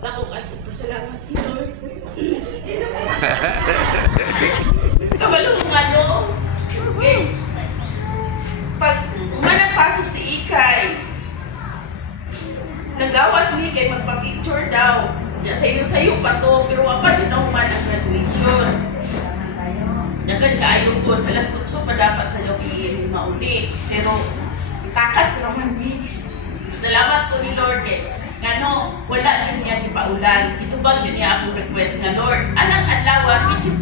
Ako kayo, pasalamat ni Lord. Kabalo ng ano? Pag managpasok si Ikay, nagawas ni Ikay magpa-picture daw. Ya sayo pa to, pero wapa din ako man ang graduation. Dagan kaayong doon, alas 8 pa dapat sa gabi mauli. Pero takas naman ni. Salamat ko ni Lord eh. Ngano, wala din niya di paulan. Ito ba yun niya akong request nga Lord? Anang adlawan, medyo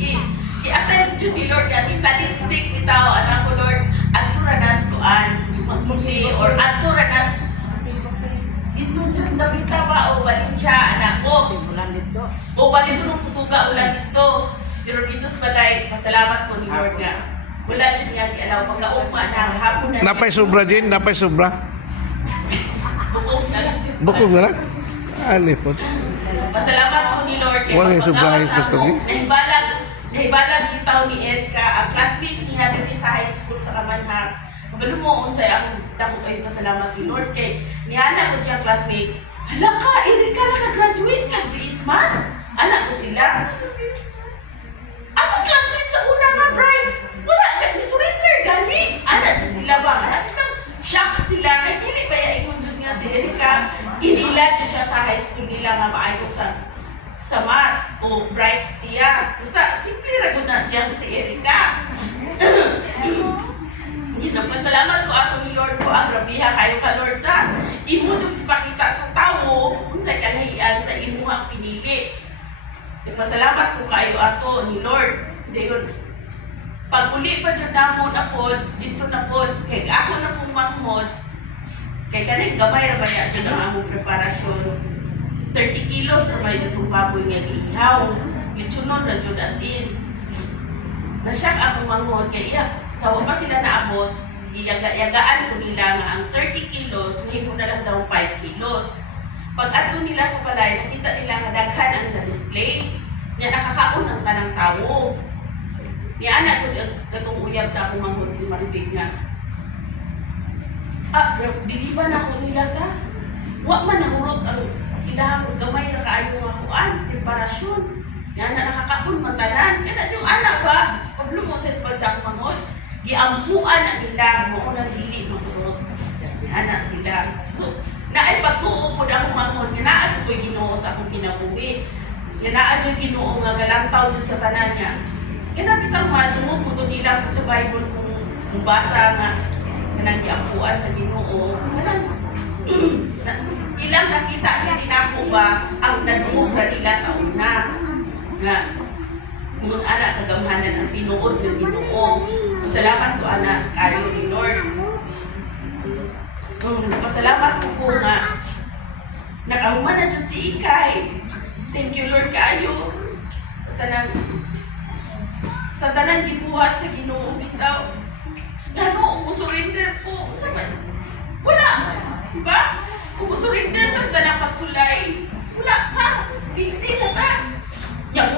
i-attend yun ni Lord yan. Italiksik ni tao, anak ko Lord. Adto ranas kuan, magmuli, or adto ranas. Ito yung nabita ba o balin siya, anak ko. Ulan dito. O balin ko nung pusuga ulan dito. Pero dito sa balay, pasalamat ko ni Lord nga. Wala dyan nga alaw. Pagka-uma na, hapon na. Napay sobra din, napay sobra. Bukog na lang dyan. Bukog na lang. Alipot. Pasalamat ko ni Lord kay Wala yung sobrahin, Pastor G. Nahibalag bitaw ni Edka, ang classmate niya din sa high school sa Kamanhag. Kabalo mo unsay akong dako ay pasalamat ni Lord kay niana ko niya classmate. Hala ka, Erika naka-graduate ka Christmas. Anak ko sila. Atong classmate sa una nga bride. Wala ka ni surrender gani. Anak ko sila ba? Anak kang shock sila kay dili ba ya ingon jud nga si Erika inilad siya sa high school nila nga maayo sa math o bright siya. Basta, simple ra na siya si Erika. Hindi na pasalamat ko ato ni Lord ko ang grabiha kayo ka Lord sa imo yung ipakita sa tao kung sa kalahian sa imo ang pinili. Pasalamat ko kayo ato ni Lord. Dayon, pag uli pa dyan namon apod, dito na pod, kay ako na pong manghod, kay kanin gamay ra ba yan dyan ang among preparasyon. 30 kilos na may itong baboy nga ihaw. Litsunon na dyan as in. Nasyak ako manghod kay iya. Sawa pa sila naabot, yagaan ko nila nga ang 30 kilos, may na lang daw 5 kilos. Pag ato nila sa balay, nakita nila nga daghan ang na-display. Nga nakakaon ang tanang tao. Ni anak ko katong uyab sa akong manghod si Maribig nga. Biliban ako nila sa wa man nahurot ang ilahang gamay na kaayo nga kuan, preparasyon. Yan na nakakapon matanan. Kaya yung anak ba, pablo mo sa tupag sa akong manghod, giampuan ang nila mo ko nang dili mahurot. Anak sila. So, naay patuo po na akong manghod, nga naadyo ko'y Ginoo sa akong kinabuhi. Nga naadyo Ginoo nga galantaw dun sa tanan niya. Kinabitang malungo po doon nila po sa Bible kung mubasa nga nagsiampuan sa Ginoo. Ilang nakita nila ko ba ang nanumubra nila sa una nga kung anak kagamhanan ang tinuod ng Ginoo. Pasalamat ko anak kayo ni Lord. Pasalamat ko nga nakahuman na dyan si Ikay. Thank you Lord kayo sa tanang gibuhat sa Ginoo bitaw. Ano, umusurrender ko. Wala. Diba? Umusurrender tas na ng pagsulay. Wala ka. Pildi na ka.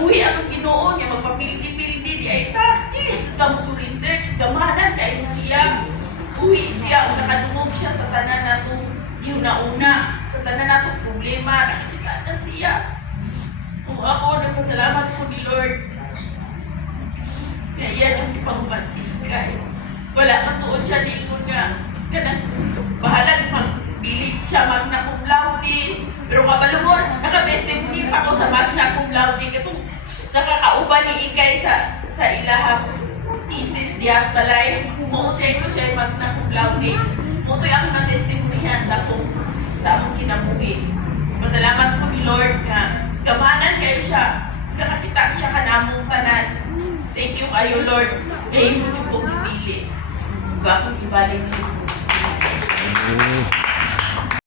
Uwi atong Ginoo niya magpapildi-pildi di ay ta. Dili ka musurrender. Gamanan kayo siya. Uwi siya o nakadungog siya sa tanan natong una-una. Sa tanan natong problema. Nakikita na siya. Ako, nagpasalamat ko ni Lord. Kaya yan yung ipanguman si Ikay. Wala matuod siya niingon nga. Kanang bahalag magbilit siya magna cum laude. Pero kabalo mo, nakatestimony pa ako sa magna cum laude. Katong nakakauban ni Ikay sa ilahang thesis dias balay. Muutay ko siya magna cum laude. Mutoy ako ng testimonyhan sa among kinabuhi. Pasalamat ko ni Lord nga gamanan kayo siya. Nakakita siya kanamong tanan. Thank you kayo Lord. Ngayon mo ko pipili. Huwag akong ibalik.